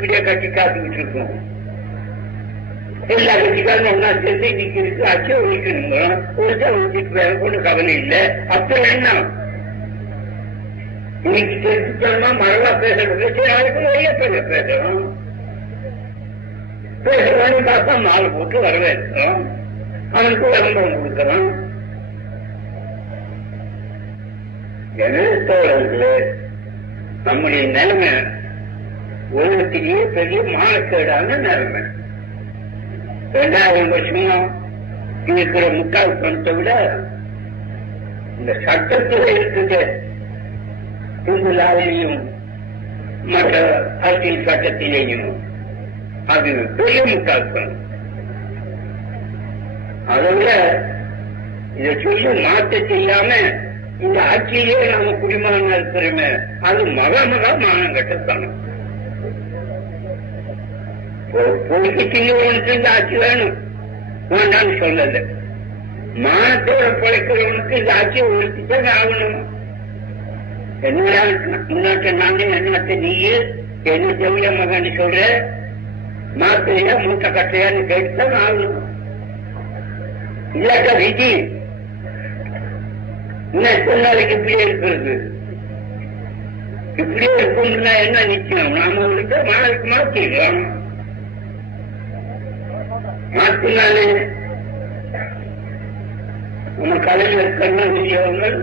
இப்படியே கட்டி காத்துக்கிட்டு இருக்கோம். எல்லா கட்சிக்காரும் ஒன்னா சேர்ந்து இன்னைக்கு இருக்கு ஆட்சியை ஒழிக்கணுங்க. ஒழிச்சா ஒழிச்சிட்டு வேற கொண்டு கவலை இல்லை. அப்புறம் என்ன இன்னைக்கு தெரிஞ்சுக்கணுமா மரவா பேசுறது நாளைக்கு நிறைய பேசுறோம். பேசுறான்னு பார்த்தா மாலை போட்டு வரவேற்கிறோம். அவனுக்கு விளம்பரம் கொடுக்கிறோம். எனவே தோழர்களே, நம்முடைய நிலைமை உலகத்திலேயே பெரிய மானக்கேடான நிலைமை. 2000 வருஷமா இருக்கிற முட்டாள் பணத்தை விட இந்த சட்டத்தில் இருக்கிற இந்துலாவிலையும் மற்ற அரசியல் சட்டத்திலேயும் அது பெரிய முட்டாள் பணம். அதை விட இதை சொல்லி மாற்ற செய்யாம இந்த ஆட்சியிலேயே நாம குடிமகனா இருக்கிறோமே, அது மானம் கட்டத்தனம். பொழுது சின்னவனுக்கு இந்த ஆட்சி வேணும் வேண்டான்னு சொல்லல. மானத்தோட பிழைக்கிறவனுக்கு இந்த ஆட்சியை ஒழிச்சுதான் ஆகணும். என்னடா முன்னாட்ட நானே என்னத்த நீயே என்ன செவிய மகன் சொல்ற, மாத்தையா மூட்டை கட்டையான்னு கேட்டுதான் ஆகணும். இல்லாட்டா விதி இன்னும் நாளைக்கு இப்படியே இருக்கிறது. இப்படியே இருக்கும்னா என்ன நிச்சயம்? நாம அவங்களுக்கு நாளைக்கு மாற்றிடலாம். மாற்றினாலே நம்ம கலைஞர் கருணாநிதியவர்கள்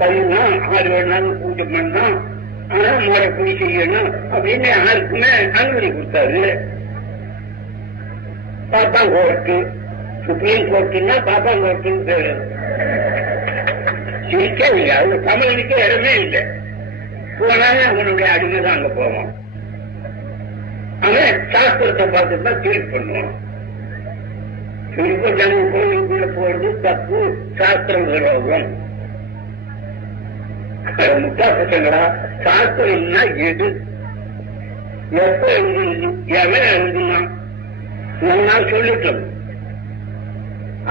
கல்வினா 6 வேணாலும் பூஜை பண்ணா, ஆனா முறைப்படி செய்யணும் அப்படின்னு யாருக்குமே அனுமதி கொடுத்தாரு. பாப்பா கோர்ட்டு, சுப்ரீம் கோர்ட்டுன்னா பாப்பா கோர்ட்டுன்னு பேரு. சிரிக்கவே அவங்க தமிழனுக்கு இடமே இல்லை. போனாலே அவனுடைய அடிமைதான் அங்க போவான். அவன் சாஸ்திரத்தை பார்த்துட்டு தான் தீர்ப்பு பண்ணுவான். கோயிலுக்குள்ள போறது தப்பு, சாஸ்திரம் விரோதம். முட்டா பசங்களா, சாஸ்திரம்னா எது, எப்ப எழுதுது, எவன் எழுதுனான் நான் சொல்லிட்டோம்.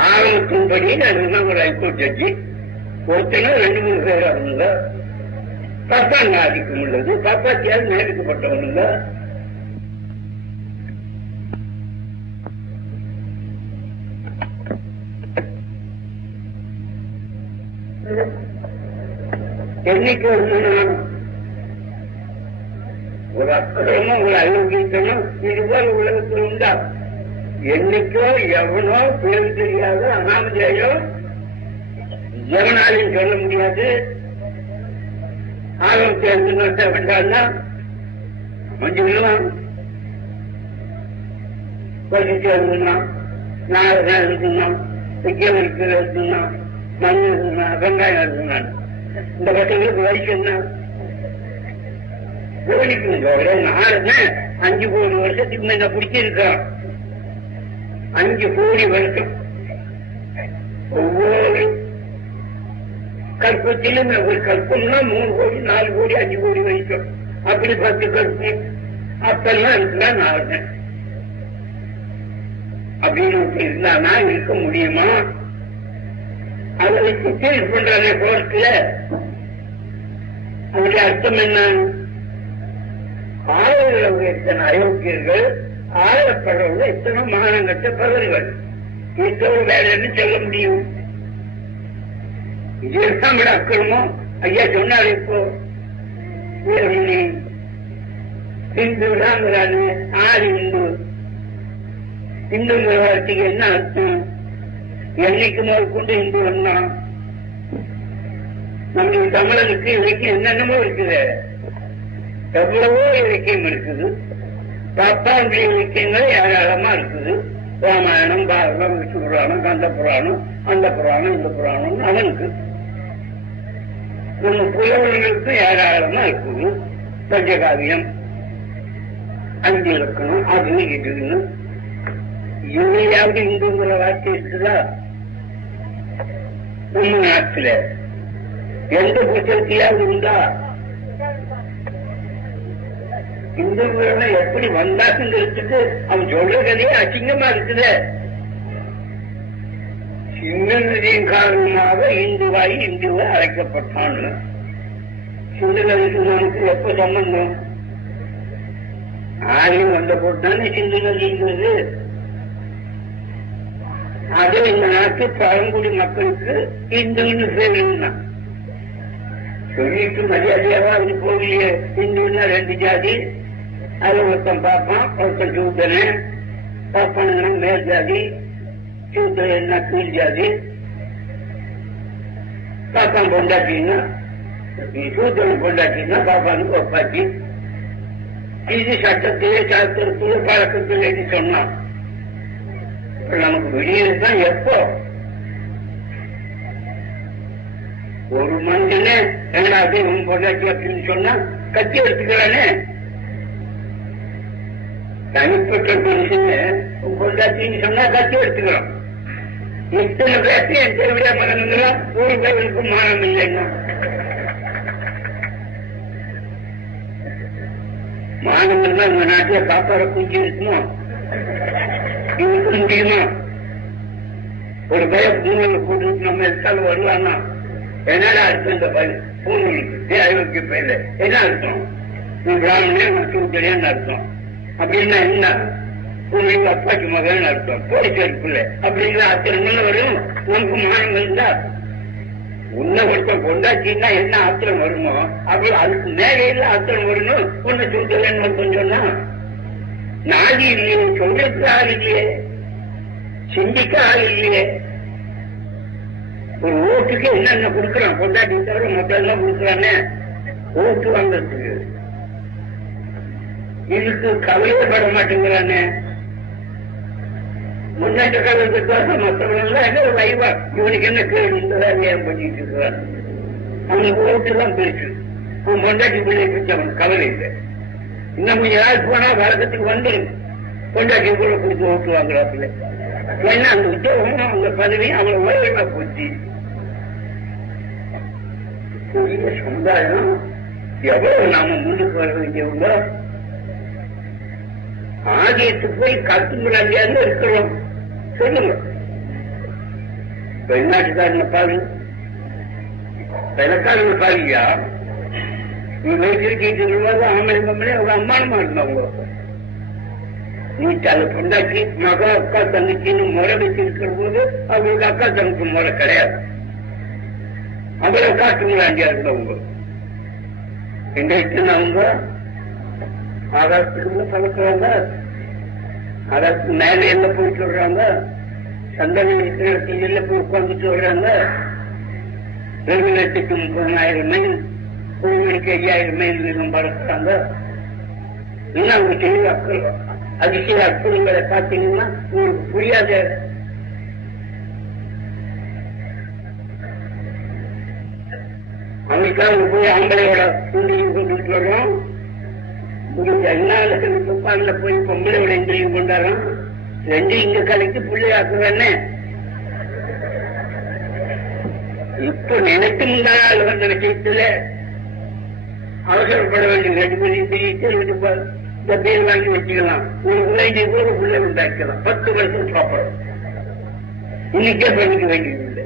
ஆரம்பத்தின்படி நான் ஒரு ஹைகோர்ட் ஜட்ஜி, ஒருத்தன 2-3 பேர் அவங்க 10ஆம் ஆதிக்கம் உள்ளது, 10ஆம் நேரிக்கப்பட்டவனுங்க. என்னைக்கு ஒரு அக்கறமும் ஒரு அயோக்கியத்தனும் இதுபோல் உலகத்தில் உண்டா? என்னைக்கோ எவனோ பேர் தெரியாத அனாமதேயோ எவனாலையும் சொல்ல முடியாது. ஆர்வம் சேர்ந்து வேண்டாம்னா மஞ்சள் பரிசு எழுதுனான், நாரகம் எழுதுனான், சிக்கம் இருக்கிற எழுதுனான், மண் எழுதுனான், வெங்காயம் எழுதுனான். இந்த கட்டைகளுக்கு வயசு என்ன கவனிக்கணும். நாரகம் 5 கோடி வருஷத்துக்கு முன்ன பிடிச்சிருக்கான். 5 கோடி வருஷம். ஒவ்வொரு கற்பத்திலும் ஒரு கற்பம்னா 3 கோடி 4 கோடி 5 கோடி வரைக்கும். அப்படி 10 கற்பம் அப்பெல்லாம் இருக்கலாம் நாரகம். அப்படின்னு இருந்தானா இருக்க முடியுமா? அதை வச்சு கேஸ் பண்றாங்க கோர்ட்ல. அதனுடைய அர்த்தம் என்ன? ஆளுநர்கள் எத்தனை அயோக்கியர்கள், ஆளப்படுறவங்க எத்தனை மானங்கட்ட பகல்கள். இதோட வேலைன்னு சொல்ல முடியும். இதுதான் விட அக்கறமோ. ஐயா சொன்னாரு இப்போ இந்து தாங்கிறாரு. ஆறு இந்து, இந்துங்கிற வார்த்தைக்கு என்ன அர்த்தம்? என்னைக்கு முதற்கொண்டு இந்து வந்தான். நம்ம தமிழனுக்கு இலக்கியம் என்னென்னமோ இருக்குது, எவ்வளவோ இலக்கியம் இருக்குது. பத்தாங்கிற இலக்கியங்கள் ஏராளமா இருக்குது. ராமாயணம், பாரதம், விஷ்ணு புராணம், கந்த புராணம், அந்த புராணம், இந்த புராணம் அவனுக்கு. நம்ம புலவர்களுக்கு ஏராளமா இருக்குது. பஞ்சகாவியம், 5 இலக்கணம், அது இதுன்னு. இவையாவது இந்துங்கிற வார்த்தை இருக்குதா நம்ம நாட்டுல? எந்த புத்தகத்திலாவது உண்டா? இந்துக்களை எப்படி வந்தாக்குங்கிறதுக்கு அவன் சொல்ற கதையே அசிங்கமா இருக்குது. சிங்கநதியின் காரணமாக இந்துவாய் இந்துவை அழைக்கப்பட்டான். சிங்கநதிக்கு நமக்கு எப்ப சம்பந்தம்? ஆரியம் வந்த போட்டுதானே சிந்து நதிங்கிறது. அது இந்த நாட்டு பழங்குடி மக்களுக்கு இந்துன்னு பேருந்தான் சொல்லிட்டு மரியாதையாவா அது போகலையே. இந்துன்னா 2 ஜாதி, அதுல ஒருத்தன் பார்ப்பான், ஒருத்தன் சூத்தனை பார்ப்பானுங்கன்னா மேல் ஜாதி, சூத்தனா கீழ் ஜாதி. பாப்பான் பொண்டாட்டின்னா சூத்தனை பொண்டாட்டின்னா பாப்பானுக்கு ஒப்பாச்சி. இது சட்டத்திலே சாஸ்திரத்திலே பழக்கத்தில் எழுதி சொன்னான். நமக்கு வெளியேதான் எப்போ ஒரு மனுஷனே ரெண்டாவது உன் பொண்டாட்டி அப்படின்னு சொன்னா கத்தி எடுத்துக்கிறானே. தனிப்பட்ட மனுஷனே உன் பொண்டாட்டின்னு சொன்னா கத்தி எடுத்துக்கிறான். இத்தனை பேசி என் தேவையா மறந்துங்கிறான். ஒரு பேருக்கு மானம் இல்லைன்னா மானம் இருந்தா இந்த நாட்டில் சாப்பாடு குஞ்சு இருக்குமா? இருக்க முடியுமா? ஒரு பய பூனலை போட்டு நம்ம எடுத்தாலும் வரலாம்னா என்னடா அர்த்தம்? இந்த பூனலுக்கு அயோக்கிய பயில என்ன அர்த்தம்? பிராமணன் சூத்திரன்னு அர்த்தம். அப்படின்னா என்ன? பூனலுக்கு அப்பாக்கு மகன் அர்த்தம். போலீஸ் பிள்ளை அப்படிங்கிற ஆத்திரங்கள் வரும். நமக்கு மானம் இருந்தா உன்னை ஒருத்தம் கொண்டாச்சின்னா என்ன ஆத்திரம் வருமோ அப்படி அதுக்கு மேலையில ஆத்திரம் வரணும். உன்னை சூத்திரன்னு ஒருத்தம் சொன்னா நாதி இல்லையே, சொல்றதுக்கு ஆள் இல்லையே, சிந்திக்க ஆள் இல்லையே. ஒரு ஓட்டுக்கு என்னென்ன கொடுக்குறான்? பொண்டாட்டி தவிர மொத்தம் எல்லாம் கொடுக்குறானே ஓட்டு வாங்கறதுக்கு. இதுக்கு கவலையே பட மாட்டேங்கிறானே. முன்னேற்ற கவலைக்காக மற்றவர்கள் என்ன வைவா இவனுக்கு என்ன கேடு இந்த வேலையாம் பண்ணிட்டு இருக்கிறான். அவனுக்கு ஓட்டு தான் பெருசு. அவன் பொண்டாட்டி பிள்ளை பற்றி அவனுக்கு கவலை இல்லை. இன்னும் யாரு போனா வழக்கத்துக்கு வந்துடும். கொண்டாட்டி கூட கொடுத்து ஓட்டு வாங்குறாப்புல. ஏன்னா அந்த உத்தியோகம் அந்த பதவியும் அவளை உயர்வா போச்சு. சமுதாயம் எவ்வளவு நாம முன்னுக்கு வர வேண்டியவங்க. ஆகியத்துக்கு போய் கத்துங்கிறாங்க இருக்கிறோம். சொல்லுங்க, வெளிநாட்டுக்காரன பாரு, வெள்ளக்காரன பாருயா. வயிற்றிருக்கீங்க ஆம்பளை கம்பெனி அவங்க அம்மானமா இருந்தவங்க. நீ தலை பொண்டாக்கி மக அக்கா தங்கச்சின்னு முறை வச்சிருக்கிற போது அவங்களுக்கு அக்கா தங்கச்சி முறை கிடையாது. அவரை காட்டுங்களாண்டியா இருந்தவங்க. எங்க அவங்க ஆகாசத்துக்கு பறக்கிறாங்க, ஆகாசத்துக்கு மேல என்ன போயிட்டு வர்றாங்க, சந்தன இருக்கிற தீயில போய் உட்காந்துட்டு வர்றாங்க. 2,30,000 மைல், 5000 மைல் வீதம் பறக்கிறாங்க. இன்னும் அவங்க தெளிவு அக்கள் அதிசய அற்புதங்களை பார்த்தீங்கன்னா உங்களுக்கு புரியாத. அமெரிக்காவுக்கு போய் ஆம்பளையோட இந்திரியம் கொண்டுட்டு வர்றோம். துப்பான்ல போய் பொம்பளையோட இந்திரியம் கொண்டாடுறோம். 2 இங்க கலைக்கு பிள்ளையாக்குறேன்னு இப்ப நினைத்து முன்னாள் வந்த விஷயத்துல அவசரப்பட வேண்டிய 2 மணி இந்திரியத்தை பேர் வாங்கி வச்சுக்கலாம். ஒரு பிள்ளைக்கு கூட பிள்ளை உண்டாக்கலாம். 10 வருஷம் ப்ராப்பர் இன்னைக்கே பண்ணிக்க வேண்டியதில்லை.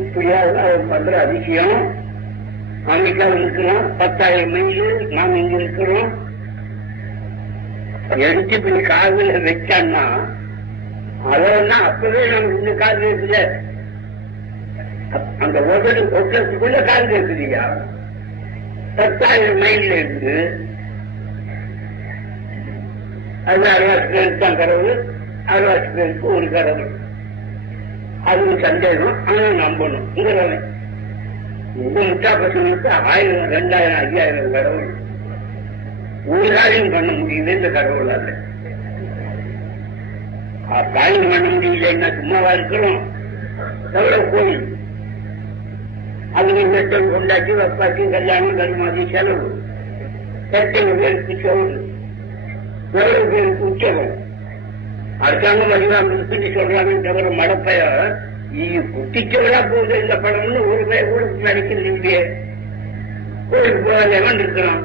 இப்படியாவது அவர் பண்ற அதிசயம். அமெரிக்காவில் இருக்கிறோம், 10,000 மைல், நாம் இங்க இருக்கிறோம். எடுத்து இப்படி காதுல வச்சான்னா அதனா அப்பவே நமக்கு இந்த காது இருக்குல்ல, அந்த ஒட்டத்துக்குள்ள காது இருக்குதுயா. 10,000 மைல்ல இருக்கு. அது 60 பேருக்கு தான் கடவுள், 60 பேருக்கு ஒரு கடவுள். அது சந்தேகம். ஆனா நம்பணும். இங்கிறவன் இந்த முட்டா பசங்களுக்கு 1000, 2000, 5000 கடவுள். ஒரு காரியம் பண்ண முடியுது இந்த கடவுளால. காரியம் பண்ண முடியலன்னா சும்மாவா இருக்கிறோம். எவ்வளவு கோயில் அதுக்கு மெட்டல் கொண்டாச்சு, வப்பாச்சு, கல்யாணம், கருமாதி செலவு, எத்தனை பேருக்கு செலவு, எவ்வளவு பேருக்கு உற்சவம். அரசாங்கம் அதிகாரம் சொல்றாங்கன்னு தவிர மடப்பைய குட்டிச்சவரா போகுது இந்த படம்னு ஒரு பேர் கூட நடிக்கிறது இல்லையே. கோயிலுக்கு போகாத எவன் இருக்கிறான்?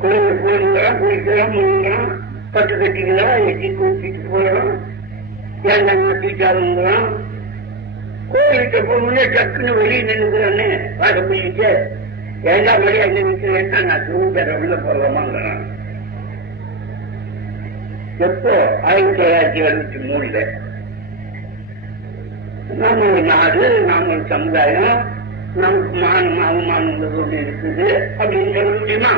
கோயிலுக்கு போயிருந்தான், குளிக்கலாம், முழுங்கிறான், பட்டு கட்டிக்கலாம், எட்டி குளிச்சுட்டு போயிடலாம், ஏன் தீட்டாளுங்கிறான். கோயிலுக்கு போகணும்னே டக்குன்னு வெளியே நின்றுக்கிறேன்னு வாட முடிச்சுட்டு 2ஆம் மணி அங்க நிற்கிறேன்னா நான் திரும்ப உள்ள போகலாமாங்கிறான். எப்போ 1963 நாம ஒரு நாடு, நாம ஒரு சமுதாயம், நமக்கு மானம் அவமானம் ஒன்று இருக்குது அப்படின்னு சொல்ல முடியுமா?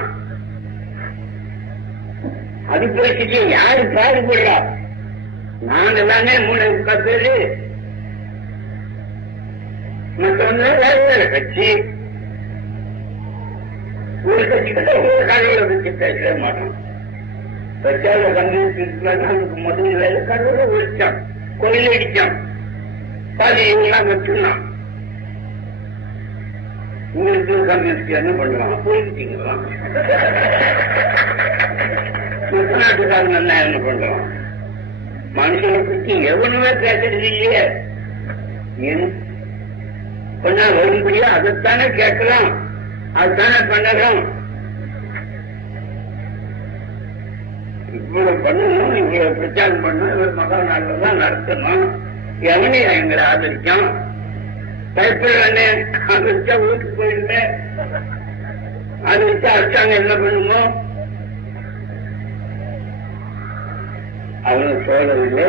அது பேசிட்டு யாரு பாடுபடுறா? நாங்க தானே 3 பேரு, மற்றவங்க வேற வேற கட்சி. ஒரு கட்சிக்கிட்ட ஒரு கடவுளை வச்சு பேச மாட்டோம். பிரச்சார கம்யூனிஸ்ட் அவனுக்கு முதல் வேலை கடவுளை ஒழிச்சான், கொள்ளையடிச்சான், பாதி இவங்கெல்லாம் வச்சுருந்தான். உங்களுக்கு கம்யூனிஸ்ட் என்ன பண்ணலாம்? போயிட்டீங்களாம். மற்ற நாட்டுக்காரங்க என்ன பண்றோம்? மனுஷனை பற்றி எவனுமே பேசுறது இல்லையே. பண்ணா வரும்படியா அதைத்தானே கேட்கலாம், அதுதானே பண்ணலாம். இவ்வளவு பண்ணணும், இவ்வளவு பிரச்சாரம் பண்ணணும், மகள் நாளில் தான் நடத்தணும். எவனையா எங்களை ஆதரிக்கும்? பயப்படனே ஆதரிச்சா வீட்டுக்கு போயிடுங்க, ஆதரிச்சா அடிச்சாங்க என்ன பண்ணுமோ? அவனுக்கு சோழர்களே,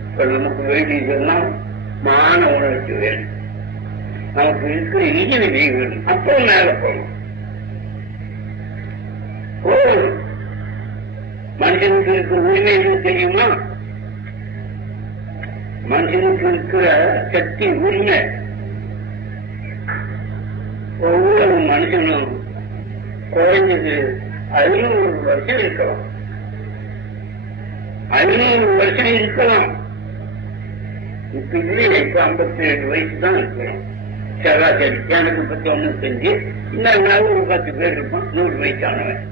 இப்ப நமக்கு வேண்டியதெல்லாம் மான உணர்ச்சி வேணும், நமக்கு இருக்கிற இனிமை வேணும். அப்புறம் மேல போகணும். மனுஷனுக்கு இருக்கிற உரிமை என்ன தெரியுமா? மனுஷனுக்கு இருக்கிற சக்தி உரிமை. ஒவ்வொரு மனுஷனும் குறைஞ்சது 500 வருஷம் இருக்கலாம், 500 வருஷம் இருக்கலாம். இப்ப இல்லையே, இப்ப 57 வயசு தான் இருக்கிறோம் சராசரி. எனக்கு 91 இன்னொரு நாள் ஒரு 10 பேர் இருப்பான் 100 வயசானவன்.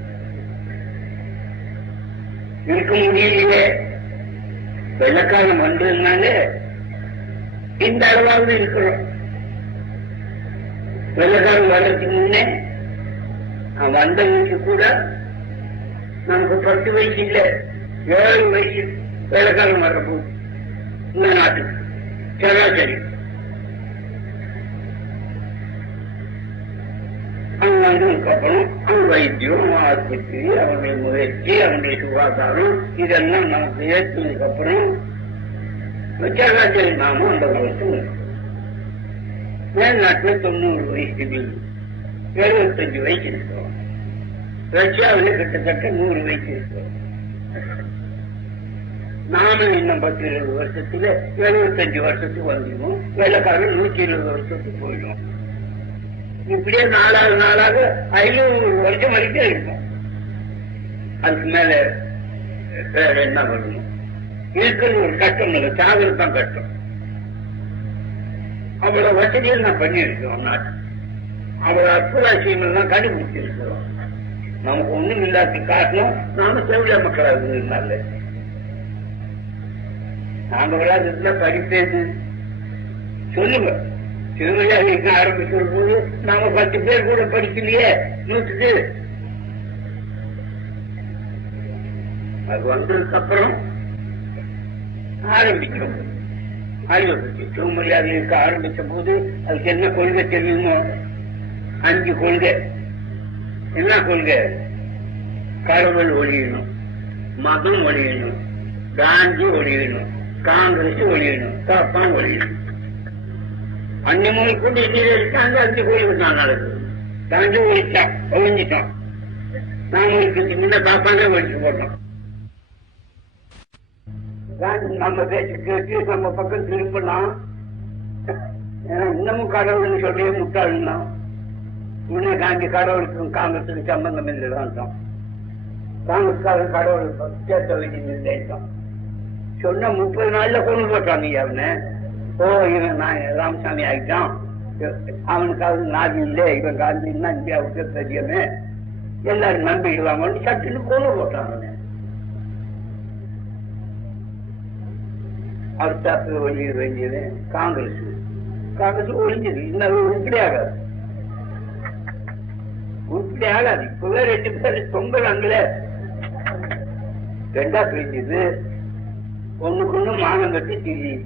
இருக்க முடியலையே. வெள்ளக்காலம் வந்ததுனால இந்த அளவாவது இருக்கிறோம். வெள்ளக்காலம் வர்றதுக்கு முன்னே வந்தவங்களுக்கு கூட நமக்கு 10 வயசு இல்லை, 7 வயசு வெள்ளக்காலம் வர்றப்போ இந்த நாட்டுக்கு சராசரி. அவங்க வந்ததுக்கப்புறம் அவங்க வைத்தியம், ஆஸ்பத்திரி, அவனுடைய முயற்சி, அவனுடைய சுகாதாரம் இதெல்லாம் நமக்கு ஏற்றதுக்கு அப்புறம் சராசரி நாம 50 வருஷம் இருக்கும். மேல்நாட்டில் 90 வயசு, 75 வயசு இருக்கிறோம். ரஷ்யாவில கிட்டத்தட்ட 100 வயசு இருக்கிறோம். நாம இன்னும் 10-20 வருஷத்துல 75 வருஷத்துக்கு வந்துடும். வெள்ளக்காரன் 120 வருஷத்துக்கு போயிடும். இப்படியே நாளாக 500 வருஷம் வரைக்கும் இருக்கும். அதுக்கு மேல வேற என்ன வரணும்? இருக்கிறது ஒரு கஷ்டம் இல்லை, சாதனை தான் கஷ்டம். அவ்வளவு வசதியில் நான் பண்ணியிருக்கிறோம். நாட்டு அவ்வளவு அற்புதாசியமெல்லாம் கண்டுபிடிச்சிருக்கிறோம். நமக்கு ஒண்ணும் இல்லாத காரணம் நாம செவிலிய மக்களாக இருந்தால. நாம விளையாடுறதுல படிப்பேது சொல்லுங்க. சிறுவையாக ஆரம்பிச்சு போது நாம 10 பேர் கூட படிக்கலையே 100க்கு. அது வந்ததுக்கு அப்புறம் ஆரம்பிக்கும். அறிவை பற்றி சிவமரியாதை இருக்க ஆரம்பிச்ச போது அதுக்கு என்ன கொள்கை தெரியுமோ? 5 கொள்கை. என்ன கொள்கை? கடவுள் ஒழியணும், மதம் ஒழியணும், காந்தி ஒழியணும், காங்கிரஸ் ஒழியணும், தாப்பான் ஒழியணும். அந்நியமொழி கொண்டு இந்தியில இருக்காங்க. 5 கோயிலுக்கு தான் நடக்குது. காந்தி ஒழிச்சான், ஒழிஞ்சிட்டான். நாம இருக்கிறதுக்கு முன்ன தாப்பானே ஒழிச்சு போட்டோம். காந்தி நம்ம பேச்சு கேட்டு நம்ம பக்கம் திரும்பலாம். இன்னமும் கடவுள்னு சொல்லி முட்டாளுன்னா முன்னே காந்தி கடவுளுக்கும் காங்கிரஸுக்கு சம்பந்தம் இல்லைதான். காங்கிரஸ்காக கடவுள் சேர்த்த வேண்டியதான் சொன்ன 30 நாள்ல கொண்டு போட்டாங்க அவனை. ஓ, இவன் நான் ராமசாமி ஆகிட்டான், அவனுக்காவது நாதி இல்லை, இவன் காந்தின்னா இந்தியாவுக்கு தெரியுமே, எல்லாரும் நம்பிடுவாங்க. சட்டுன்னு கொண்டு போட்டான். அடுத்தாப்பு ஒழிய வேண்டியது காங்கிரஸ். காங்கிரஸ் ஒழிஞ்சது. இன்னும் உருப்படி ஆகாது, உருப்படி ஆகாது. இப்பவே 2 பேர் தொங்கலாங்களே. 2ஆ பிரிஞ்சது. ஒண்ணுக்கு ஒண்ணு மானம் கட்டி தெரியுது.